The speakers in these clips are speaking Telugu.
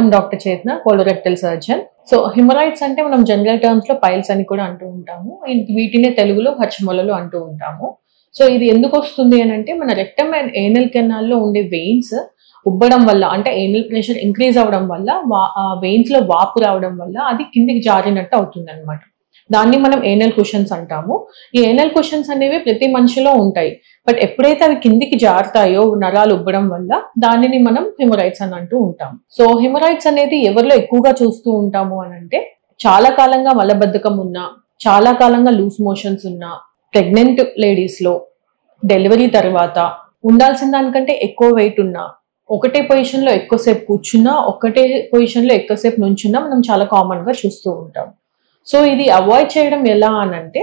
ఐఎమ్ డాక్టర్ చేతన, కోలోరెక్టల్ సర్జన్. సో హిమరాయిడ్స్ అంటే మనం జనరల్ టర్మ్స్ లో పైల్స్ అని కూడా అంటూ ఉంటాము. వీటినే తెలుగులో హచ్చమొలలు అంటూ ఉంటాము. సో ఇది ఎందుకు వస్తుంది అని అంటే మన రెక్టమ్ అండ్ ఏనల్ కెనాల్లో ఉండే వెయిన్స్ ఉబ్బడం వల్ల, అంటే ఏనల్ ప్రెషర్ ఇంక్రీజ్ అవ్వడం వల్ల వెయిన్స్ లో వాపు రావడం వల్ల అది కిందికి జారినట్టు అవుతుంది అనమాట. దాన్ని మనం ఏనల్ కుషన్స్ అంటాము. ఈ ఏనల్ కుషన్స్ అనేవి ప్రతి మనిషిలో ఉంటాయి. బట్ ఎప్పుడైతే అవి కిందికి జారుతాయో నరాలు ఉబ్బడం వల్ల దానిని మనం హిమరాయిడ్స్ అని అంటూ ఉంటాం. సో హిమరాయిడ్స్ అనేది ఎవరిలో ఎక్కువగా చూస్తూ ఉంటాము అని అంటే చాలా కాలంగా మలబద్ధకం ఉన్నా, చాలా కాలంగా లూజ్ మోషన్స్ ఉన్నా, ప్రెగ్నెంట్ లేడీస్ లో, డెలివరీ తర్వాత, ఉండాల్సిన దానికంటే ఎక్కువ వెయిట్ ఉన్నా, ఒకటే పొజిషన్ లో ఎక్కువసేపు కూర్చున్నా, ఒకటే పొజిషన్ లో ఎక్కువసేపు నుంచున్నా మనం చాలా కామన్ గా చూస్తూ ఉంటాం. సో ఇది అవాయిడ్ చేయడం ఎలా అని అంటే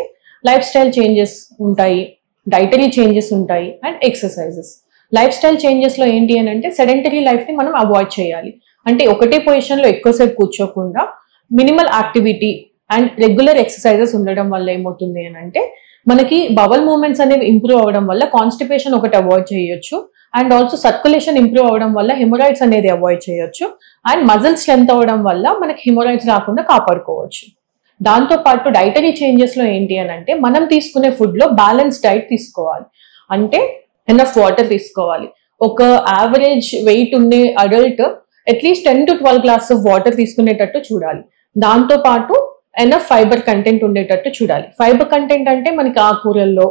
లైఫ్ స్టైల్ చేంజెస్ ఉంటాయి, డైటరీ చేంజెస్ ఉంటాయి and exercises. Life style changes లో ఏంటి అని అంటే సెడెంటరీ లైఫ్ ని మనం అవాయిడ్ చేయాలి. అంటే ఒకటే పొజిషన్ లో ఎక్కువసేపు కూర్చోకుండా minimal activity and regular exercises ఉండడం వల్ల ఏమవుతుంది అని అంటే మనకి బవల్ మూవ్మెంట్స్ అనేవి ఇంప్రూవ్ అవ్వడం వల్ల కాన్స్టిపేషన్ ఒకటి అవాయిడ్ చేయొచ్చు. అండ్ ఆల్సో సర్క్యులేషన్ ఇంప్రూవ్ అవ్వడం వల్ల హిమరాయిడ్స్ అనేది అవాయిడ్ చేయొచ్చు. అండ్ మజిల్ స్ట్రెంత్ అవ్వడం వల్ల మనకి హిమరాయిడ్స్ రాకుండా కాపాడుకోవచ్చు. దాంతో పాటు డైటరీ చేంజెస్ లో ఏంటి అని అంటే మనం తీసుకునే ఫుడ్ లో బ్యాలెన్స్ డైట్ తీసుకోవాలి. అంటే ఎనఫ్ వాటర్ తీసుకోవాలి. ఒక యావరేజ్ వెయిట్ ఉండే adult at least 10 to 12 glasses of water తీసుకునేటట్టు చూడాలి. దాంతో పాటు ఎనఫ్ ఫైబర్ కంటెంట్ ఉండేటట్టు చూడాలి. ఫైబర్ కంటెంట్ అంటే మనకి ఆకుకూరల్లో,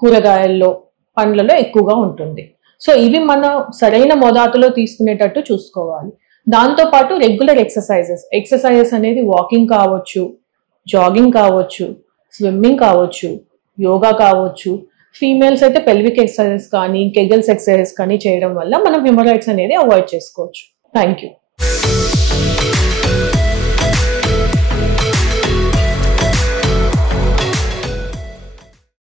కూరగాయల్లో, పండ్లలో ఎక్కువగా ఉంటుంది. సో ఇవి మనం సరైన మోతాదులో తీసుకునేటట్టు చూసుకోవాలి. దాంతో పాటు రెగ్యులర్ ఎక్సర్సైజెస్ అనేది వాకింగ్ కావచ్చు, జాగింగ్ కావచ్చు, స్విమ్మింగ్ కావచ్చు, యోగా కావచ్చు. ఫీమేల్స్ అయితే పెల్విక్ ఎక్సర్సైజెస్ కానీ, కెగల్స్ ఎక్సర్సైజెస్ కానీ చేయడం వల్ల మనం హిమరాయిడ్స్ అనేది అవాయిడ్ చేసుకోవచ్చు. Thank you.